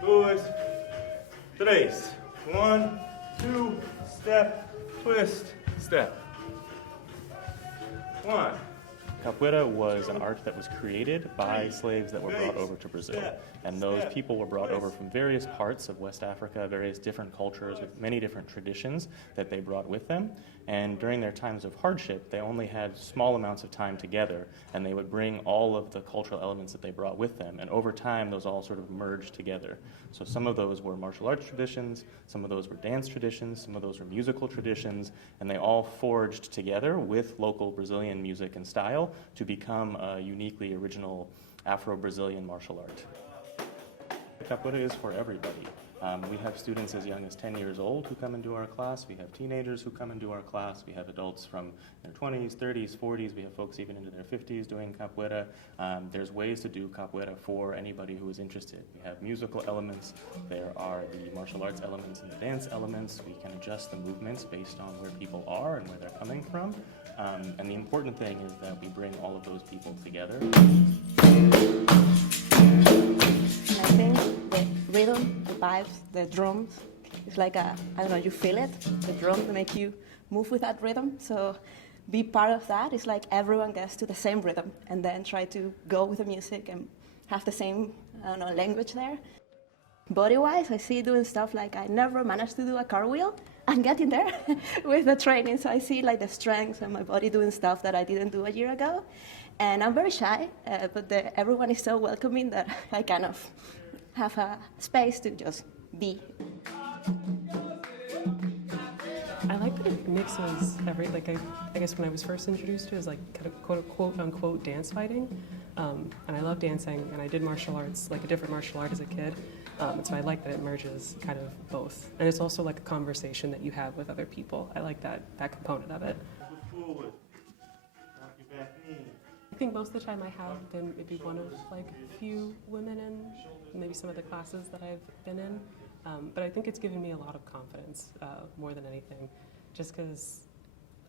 Dois, três. 1, 2, step, twist, step. 1. Capoeira was an art that was created by slaves that were brought over to Brazil. And those people were brought over from various parts of West Africa, various different cultures with many different traditions that they brought with them. And during their times of hardship, they only had small amounts of time together, and they would bring all of the cultural elements that they brought with them. And over time, those all sort of merged together. So some of those were martial arts traditions, some of those were dance traditions, some of those were musical traditions, and they all forged together with local Brazilian music and style to become a uniquely original Afro-Brazilian martial art. Capoeira is for everybody. We have students as young as 10 years old who come into our class. We have teenagers who come into our class. We have adults from their 20s, 30s, 40s. We have folks even into their 50s doing capoeira. There's ways to do capoeira for anybody who is interested. We have musical elements. There are the martial arts elements and the dance elements. We can adjust the movements based on where people are and where they're coming from. And the important thing is that we bring all of those people together. I think the rhythm, the vibes, the drums, it's like I don't know, you feel it. The drums make you move with that rhythm. So be part of that. It's like everyone gets to the same rhythm and then try to go with the music and have the same, I don't know, language there. Body-wise, I see doing stuff like I never managed to do a cartwheel. I'm getting there with the training. So I see like the strength and my body doing stuff that I didn't do a year ago. And I'm very shy, but everyone is so welcoming that I kind of have a space to just be. I like that it mixes I guess when I was first introduced to it, it was like kind of quote unquote dance fighting. And I love dancing, and I did martial arts, like a different martial art as a kid. And so I like that it merges kind of both. And it's also like a conversation that you have with other people. I like that component of it. I think most of the time I have been maybe one of like a few women in maybe some of the classes that I've been in, but I think it's given me a lot of confidence more than anything, just because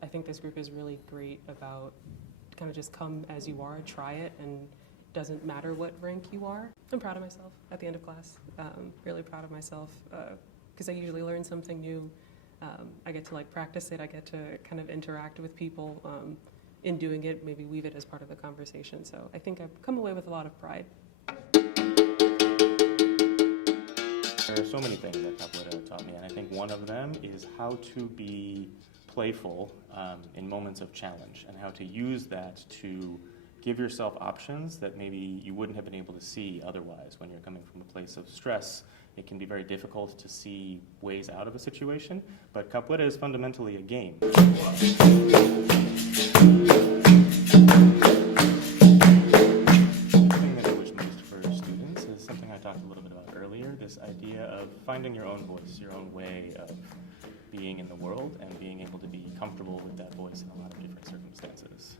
I think this group is really great about kind of just come as you are, try it, and doesn't matter what rank you are. I'm proud of myself at the end of class, really proud of myself, because I usually learn something new. I get to like practice it, I get to kind of interact with people. In doing it, maybe weave it as part of the conversation. So I think I've come away with a lot of pride. There are so many things that Capoeira taught me, and I think one of them is how to be playful in moments of challenge, and how to use that to give yourself options that maybe you wouldn't have been able to see otherwise. When you're coming from a place of stress, it can be very difficult to see ways out of a situation, but Capoeira is fundamentally a game. This idea of finding your own voice, your own way of being in the world, and being able to be comfortable with that voice in a lot of different circumstances.